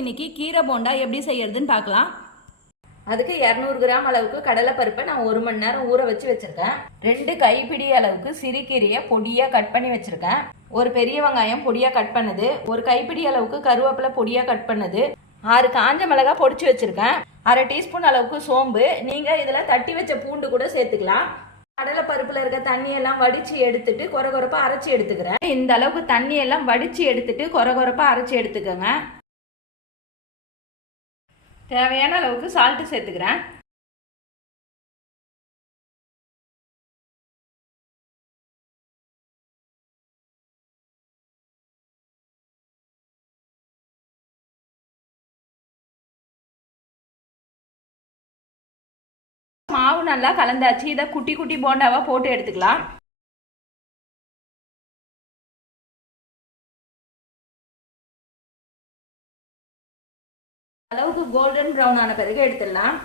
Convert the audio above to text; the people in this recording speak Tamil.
இன்னைக்கு கீரை போண்டா எப்படி செய்யறதுன்னு பார்க்கலாம். அதுக்கு இரநூறு கிராம் அளவுக்கு கடலைப்பருப்பை நான் ஒரு மணி நேரம் ஊற வச்சு வச்சுருக்கேன். ரெண்டு கைப்பிடி அளவுக்கு சிறுகீரையை பொடியாக கட் பண்ணி வச்சுருக்கேன். ஒரு பெரிய வெங்காயம் பொடியாக கட் பண்ணுது. ஒரு கைப்பிடி அளவுக்கு கருவேப்பிலை பொடியாக கட் பண்ணுது. ஆறு காஞ்ச மிளகா பொடிச்சு வச்சுருக்கேன். அரை டீஸ்பூன் அளவுக்கு சோம்பு. நீங்கள் இதில் தட்டி வச்ச பூண்டு கூட சேர்த்துக்கலாம். கடலை இருக்க தண்ணியெல்லாம் வடித்து வடிச்சு எடுத்துட்டு கொர குறைப்பாக அரைச்சி எடுத்துக்கிறேன். இந்த அளவுக்கு தண்ணியெல்லாம் வடித்து எடுத்துட்டு கொர குறைப்பாக அரைச்சி எடுத்துக்கோங்க. தேவையான அளவுக்கு சால்ட்டு சேர்த்துக்கிறேன். மாவு நல்லா கலந்தாச்சு. இதை குட்டி குட்டி போண்டாவாக போட்டு எடுத்துக்கலாம். அளவுக்கு கோல்டன் ப்ரௌன் ஆன பிறகு எடுத்துடலாம்.